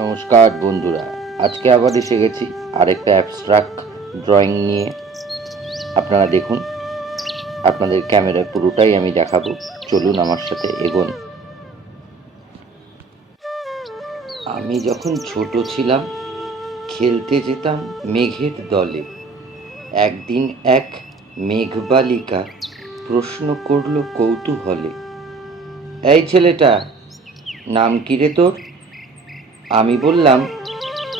নমস্কার বন্ধুরা, আজকে আবার এসে গেছি আরেকটা অ্যাবস্ট্রাক্ট ড্রয়িং নিয়ে। আপনারা দেখুন, আপনাদের ক্যামেরা পুরোটাই আমি দেখাবো। চলুন আমার সাথে এগোন। আমি যখন ছোট ছিলাম খেলতে যেতাম মেঘের দলে। একদিন এক মেঘবালিকা প্রশ্ন করল কৌতূহলে, এই ছেলেটা, নাম কি রে তোর? আমি বললাম,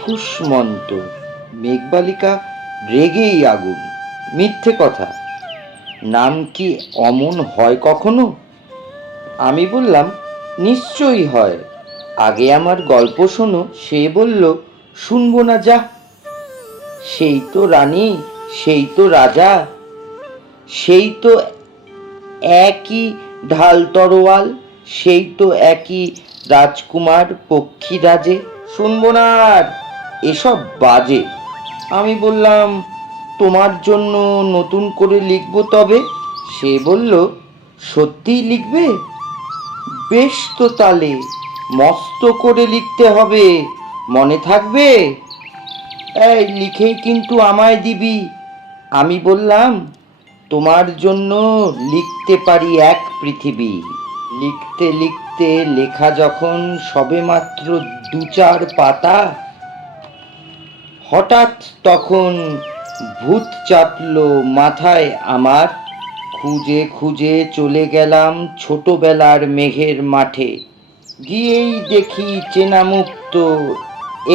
ফুসমন্ত। মেঘবালিকা রেগেই আগুন, মিথ্যে কথা, নাম কি অমন হয় কখনো? আমি বললাম, নিশ্চয়ই হয়, আগে আমার গল্প শোনো। সে বলল, শুনবো না, যা। সেই তো রানী, সেই তো রাজা, সেই তো একই ঢাল তরোয়াল, সেই তো একই রাজকুমার পক্ষীরাজে। শুনবো না আর, এসব বাজে। আমি বললাম, তোমার জন্য নতুন করে লিখবো তবে। সে বলল, সত্যিই লিখবে? বেশ তো, তালে মস্ত করে লিখতে হবে, মনে থাকবে? এই লিখেই কিন্তু আমায় দিবি। আমি বললাম, তোমার জন্য লিখতে পারি এক পৃথিবী। লিখতে লিখতে লেখা যখন সবেমাত্র 2-4 পাতা, হঠাৎ তখন ভূত চাপলো মাথায় আমার। খুঁজে খুঁজে চলে গেলাম ছোটবেলার মেঘের মাঠে। গিয়েই দেখি চেনা মুখ তো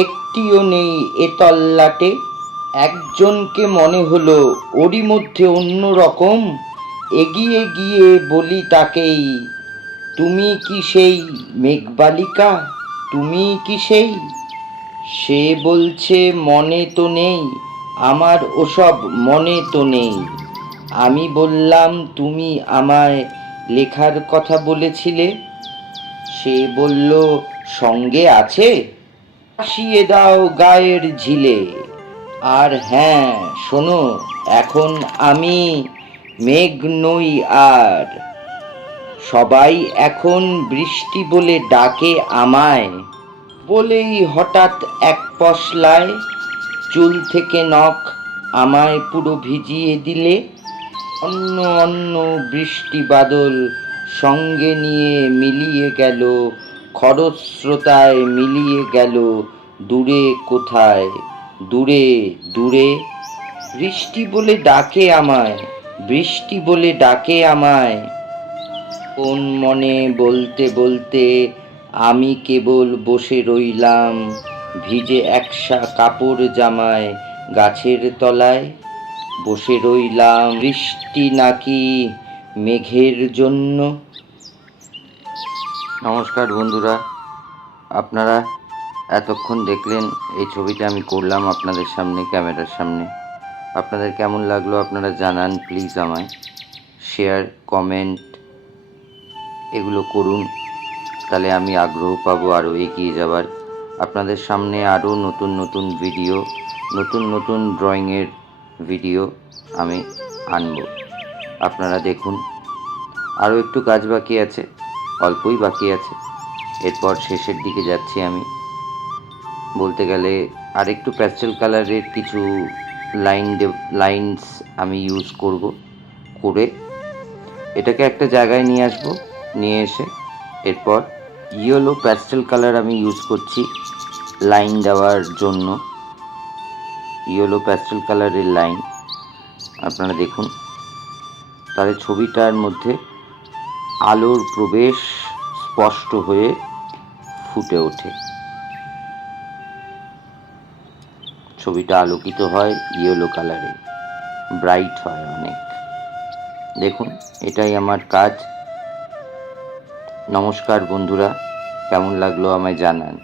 একটিও নেই এ তল্লাটে। একজনকে মনে হলো ওরই মধ্যে অন্য রকম। এগিয়ে গিয়ে বলি তাকেই, তুমি কি সেই মেঘবালিকা? তুমি কি সেই? সে বলছে, মনে তো নেই, আমার ওসব মনে তো নেই। আমি বললাম, তুমি আমায় লেখার কথা বলেছিলে। সে বলল, সঙ্গে আছে, ভাসিয়ে দাও গায়ের ঝিলে। আর হ্যাঁ শোনো, এখন আমি মেঘ নই আর, সবাই এখন বৃষ্টি বলে ডাকে আমায়। বলেই হঠাৎ এক পশলায় চুল থেকে নখ আমায় পুরো ভিজিয়ে দিলে। অন্য অন্য বৃষ্টি বাদল সঙ্গে নিয়ে মিলিয়ে গেল, খরস্রোতায় মিলিয়ে গেল, দূরে কোথায়, দূরে দূরে। বৃষ্টি বলে ডাকে আমায়, বৃষ্টি বলে ডাকে আমায়। কোন মনে বলতে বলতে আমি কেবল বসে রইলাম ভিজে একসা কাপড় জামায় গাছের তলায়। বসে রইলাম বৃষ্টি নাকি মেঘের জন্য। নমস্কার বন্ধুরা, আপনারা এতক্ষণ দেখলেন এই ছবিটা আমি করলাম আপনাদের সামনে, ক্যামেরার সামনে। আপনাদের কেমন লাগলো আপনারা জানান প্লিজ আমায়। শেয়ার, কমেন্ট এগুলো করুন, তাহলে আমি আগ্রহ পাবো আরও এগিয়ে যাবার। আপনাদের সামনে আরও নতুন নতুন ভিডিও, নতুন নতুন ড্রয়িংয়ের ভিডিও আমি আনব। আপনারা দেখুন। আরও একটু কাজ বাকি আছে, অল্পই বাকি আছে, এরপর শেষের দিকে যাচ্ছি আমি। বলতে গেলে আরেকটু প্যাস্টেল কালারের কিছু লাইনস আমি ইউজ করে এটাকে একটা জায়গায় নিয়ে আসবো। নিয়ে এসে এরপর ইয়েলো প্যাস্টেল কালার আমি ইউজ করছি লাইন দেওয়ার জন্য। ইয়েলো প্যাস্টেল কালারের লাইন আপনারা দেখুন, তাহলে ছবিটার মধ্যে আলোর প্রবেশ স্পষ্ট হয়ে ফুটে ওঠে, ছবিটা আলোকিত হয় ইয়েলো কালারে, ব্রাইট হয় অনেক। দেখুন, এটাই আমার কাজ। নমস্কার বন্ধুরা, কেমন লাগলো আমায় জানান।